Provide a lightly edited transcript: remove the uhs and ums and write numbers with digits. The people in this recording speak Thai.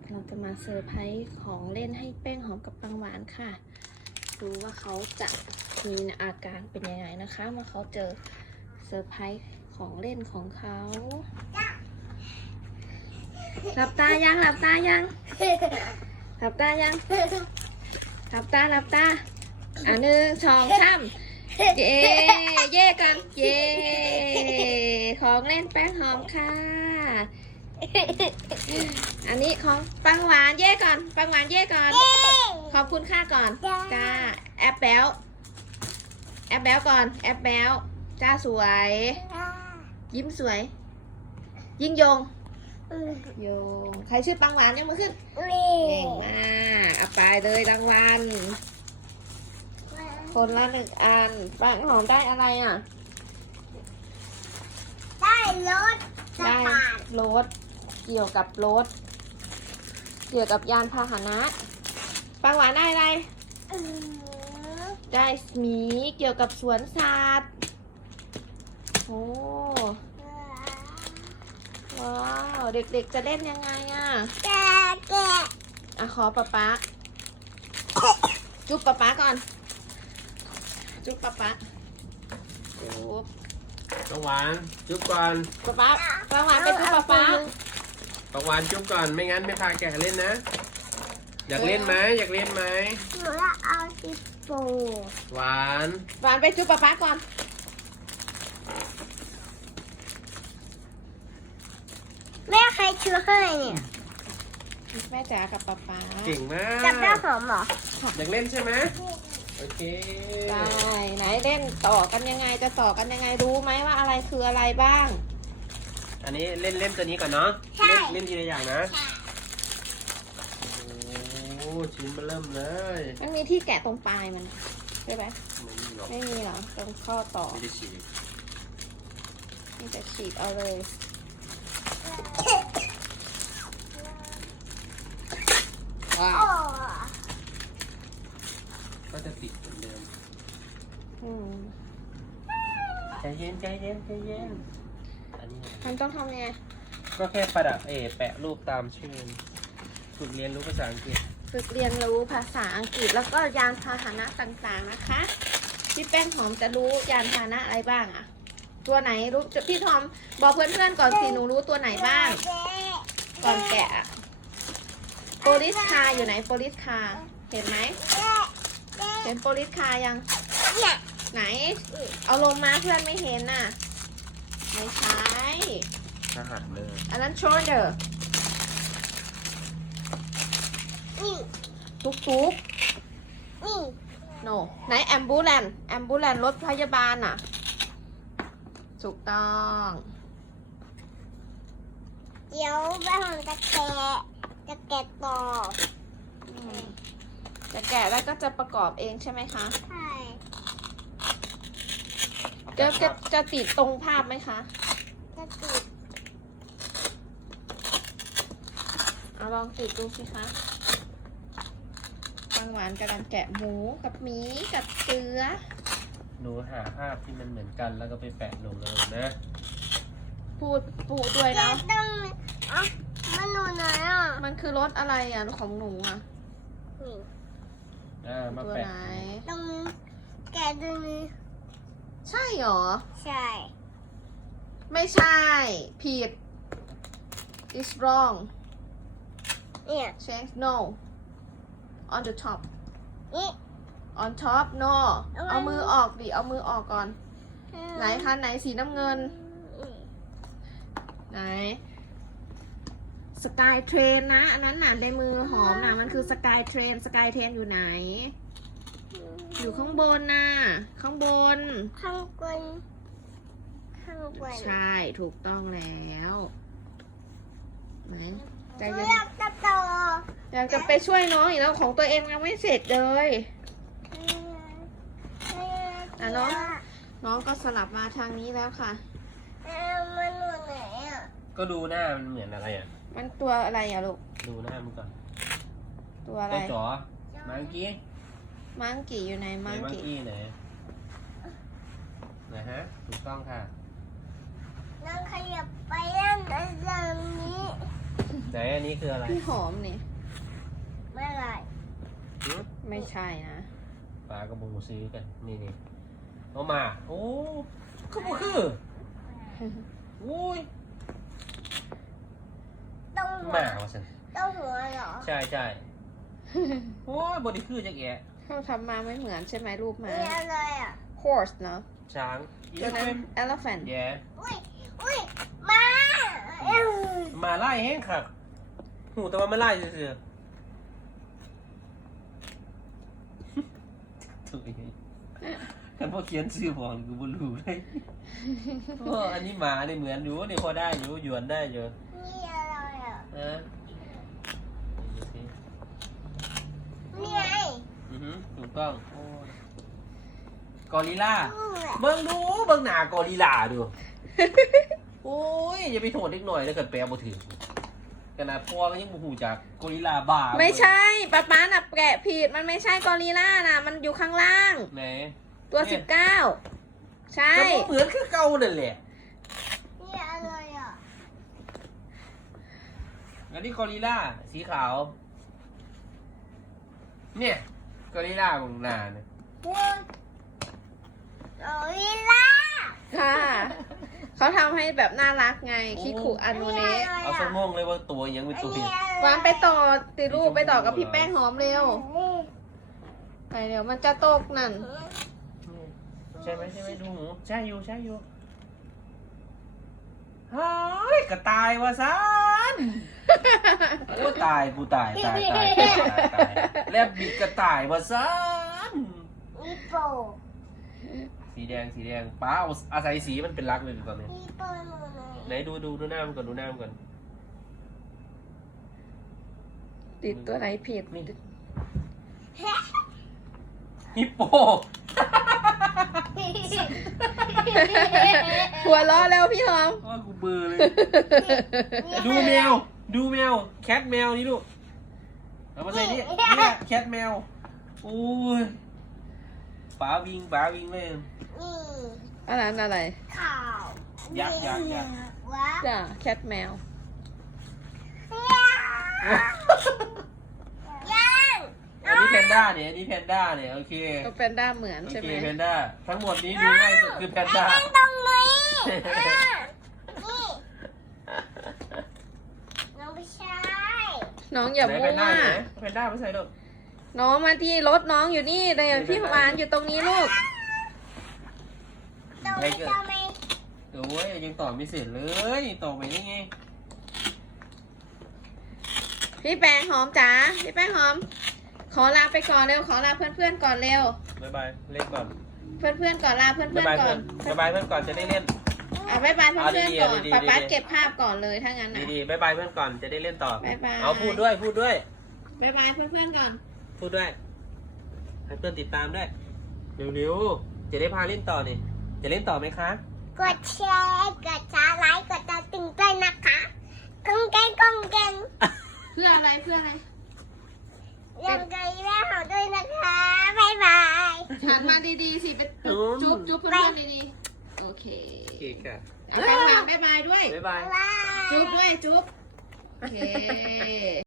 เราจะมาเซอร์ไพรส์ของเล่นให้แป้งหอมกับปังหวานค่ะดูว่าเขาจะมีอาการเป็นยังไงนะคะเมื่อเขาเจอเซอร์ไพรส์ของเล่นของเขาหลับตายังหลับตายังหลับตายังหลับตาหลับตา1 2 3เย่เย่กันเย่ของเล่นแป้งหอมค่ะอันนี้ของปังหวานเย่ก่อนปังหวานเย่ก่อนขอบคุณค่าก่อนจ้าแอปแบลแอปแบลก่อนแอปแบลจ้าสวยยิ้มสวยยิ่งยงโยงใครชื่อปังหวานยังมือขึ้นเก่งมากเอาไปเลยรางวัลคนละ1 อันแป้งหอมได้อะไรอ่ะได้รถได้รถเกี่ยวกับรถเกี่ยวกับยานพาหนะปังหวานได้อะไรได้หมีเกี่ยวกับสวนสัตว์โอ้ว้าวเด็กๆจะเล่นยังไงอ่ะแกอ่ะขอป๊าจุ๊บป๊าก่อนจุ๊บป๊าจุ๊บปังหวานจุ๊บก่อนป๊าปังหวานไปจุ๊บป๊าปังหวานจุ๊บก่อนไม่งั้นไม่พาแกะเล่นนะอยากเล่นไหมอยากเล่นไหมหนูจะเอาสิโปหวานหวานไปจุ๊บป๊าก่อนแม่ใครชื่อให้เนี่ยแม่จ๋ากับป๊าเก่งมาจับได้กหอมเหรออยากเล่นใช่ไหมโอเคได้ไหนเล่นต่อกันยังไงจะต่อกันยังไงรู้ไหมว่าอะไรคืออะไรบ้างอันนี้เล่นตัวนี้ก่อนเนาะเล่นทีละอย่างนะโอ้ชิ้นมาเริ่มเลยมันมีที่แกะตรงปลายมันใช่ไหมไม่มีหรอกไม่มีเหรอตรงข้อต่อไม่ได้ฉีกนี่จะฉีกเอาเลย ว้าโอ้วก็จะติดเหมือนเดิมอืมใจเย็นใจเย็นใจเย็นอันนี้มันต้องทำยังไงก็แค่ประดับแปะรูปตามชื่อฝึกเรียนรู้ภาษาอังกฤษฝึกเรียนรู้ภาษาอังกฤษแล้วก็ยานพาหนะต่างๆนะคะพี่แป้งหอมจะรู้ยานพาหนะอะไรบ้างอะตัวไหนรู้พี่ทอมบอกเพื่อนๆก่อนสิหนูรู้ตัวไหนบ้าง ก่อนแกะโปลิสคาร์อยู่ไหนโปลิสคาร์เห็นไหมเห็นโปลิสคาร์ยังเนี่ยไหน เอาลงมาเพื่อนไม่เห็นน่ะ ไม่ใช่ทหารเลยอันนั้นโชเดอร์นี่ตุ๊กตุ๊กนี่โนไหนแอมบูแลนแอมบูแลนรถพยาบาลน่ะ ถูกต้องเดี๋ยวแม่ผมจะแกะต่ออืมจะแกะแล้วก็จะประกอบเองใช่ไหมคะใช่จะติดตรงภาพไหมคะจะติดเอาลองติดดูสิคะปังหวานกำลังแกะหมูกับหมีกับเสือหนูหาภาพที่มันเหมือนกันแล้วก็ไปแปะลงเลยนะพูดด้วยแกะนะต้องอ่ะมันหนูไหนอ่ะมันคือรถอะไรอ่ะของหนูอ่ะนี่มาตัวแปะไหนตรงนี้แกะตรงนี้ใช่หรอใช่ไม่ใช่ผิด is wrong เนี่ย change no on the top นี่ on top no เอาไว้เอามือออกดิเอามือออกก่อน ไหนคะไหนสีน้ำเงิน ไหนสกายเทรนนะ อันนั้นน่ะในมือหอมน่ะ มันคือสกายเทรนอยู่ไหน อยู่ข้างบนน่ะ ข้างบนข้างบนข้างบนใช่ถูกต้องแล้วไหนใจหนูเย็นอยากจะต่ออยากจะไปช่วยน้องอีกแล้วของตัวเองยังไม่เสร็จเลย อ่ะน้อง น้องก็สลับมาทางนี้แล้วค่ะมันหนูไหนอ่ะก็ดูหน้ามันเหมือนอะไรอ่ะมันตัวอะไรอ่ะลูกดูหน้ามันก่อนตัวอะไรไอ้จ๋อมังกี้มังกี้อยู่ไหนไหนมังมังกี้กี้ไหนนะฮะถูกต้องค่ะน้องขยับไปด้านนี้ชไหนอันนี้คืออะไรพี่หอมนี่ไม่ไรหืมไม่ใช่นะปลากระบูซื้อกันนี่เอามาโอ้ก็บ่คือโอ้ยต้องหัวหมาว่าสันต้องหัวเหรอใช่โอ้ยบอดี้คือจักแอะเขาทำมาไม่เหมือนใช่ไหมรูปมานี่อะไรอ่ะ horse เนาะช้างตัวนั้น elephant แย่อุ้ยมามาไล่แห้งค่ะหูแต่ว่าไม่ไล่เสือถูกกันพอเขียนชื่อพอกูบ่รู้เลยอันนี้หมาเนี่ยเหมือนอยู่นี่พอได้อยู่หยวนได้อยู่นี่อะไรอ่ะดูสินี่ไงถูกต้องกอริลล่าเบิ่งดูเบิ่งหน้ากอริลล่าดูโอ้ยอย่าไปโทษเล็กหน่อยแล้วเกิดแปลบ่ถึงขนาดพ่อก็ยังบ่ฮู้จักกอริลล่าบ้าไม่ใช่ป๊าป๊าน่ะแกะผิดมันไม่ใช่กอริลล่านะมันอยู่ข้างล่างไหนตัว 19 ใช่ก็บ่เหมือนคือเก่านั่นแหละนี่อะไรอ่ะอันนี้กอริลล่าสีขาวเนี่ยกอริลล่าของหน้าเนี่ยโอ้ยล่าค่ะ เขาทำให้แบบน่ารักไง คิคุอานุเนะเอาสมองเลยว่าตัวยังเป็นตัวเองวานไปต่อติรูปไปต่อกับพี่แป้งหอมเร็ว ไปเร็วมันจะตกนั่นใช่ไหมดูหมูใช่อยู่เฮ้ยกระต่ายว่ะซันโอ้ตายกูตายแล้วบิดกระต่ายว่ะซันอีโปสีแดงป้าอาศัยสีมันเป็นรักเลยตอนนี้อีโปไหนดูหน้ามันก่อนติดตัวไหนผิดนี่ฮิปโปหัวล้อแล้วพี่หอมว่ากูเบื่อเลย ดูแมวแคทแมวนี่ลูกเอามาใส่นี่เนี่ยแคทแมวโอ้ยป๋าวิ่งเลยนี่อันนั้นอะไรข่าวยักษ์ว้าจ้ะแคทแมวยังอันนี้แพนด้าเนี่ยโอเคก็เป็นด้าเหมือนโอใช่เคไหมแพนด้าทั้งหมดนี้ดูง่ายสุดคือแพนด้านั่งตรงนี้นี่น้องไม่ใช่น้องอย่าไหนมั่แพวนด้าไหนแพนด้าไม่ใส่ลูกน้องมาที่รถน้องอยู่นี่เลยพี่หวานอยู่ตรงนี้ลูกตรงนี้ทำไมโอ้ยยังตอบไม่เสร็จเลยตอบไปยังไงพี่แป้งหอมจ๋าพี่แป้งหอม ขอลาไปก่อนเร็วขอลาเพื่อนๆก่อนเร็วบ๊ายบายเล่นก่อนเพื่อนๆก่อนลาเพื่อนบ๊ายบายๆก่เพื่ออน นบ๊ายบายเพื่อนก่อนจะได้เล่นอ่ะบ๊ายบายเพื่อนๆก่อนเอาดีๆป๊าป๊าดีๆเก็บภาพก่อนเลยถ้างั้นนะดีๆบ๊ายบายเพื่อนก่อนจะได้เล่นต่อบ๊ายบายเอาพูดด้วยบ๊ายบายเพื่อนๆก่อนพูดด้วยให้เพื่อนติดตามด้วยเร็วๆจะได้พาเล่นต่อนี่จะเล่นต่อไหมคะกดแชร์กดช้าไลค์กดติดตามด้วยนะคะกงแกงเพื่ออะไรเพื่ออะไรยังไงแม่ของด้วยนะคะบ๊ายบายหันมาดีๆสิไปจุ๊บเพื่อนๆดีๆโอเคโอเคค่ะเอาแป้งหวานบ๊ายบายด้วยบ๊ายบายบ๊ายบายจุ๊บด้วยจุ๊บโอเค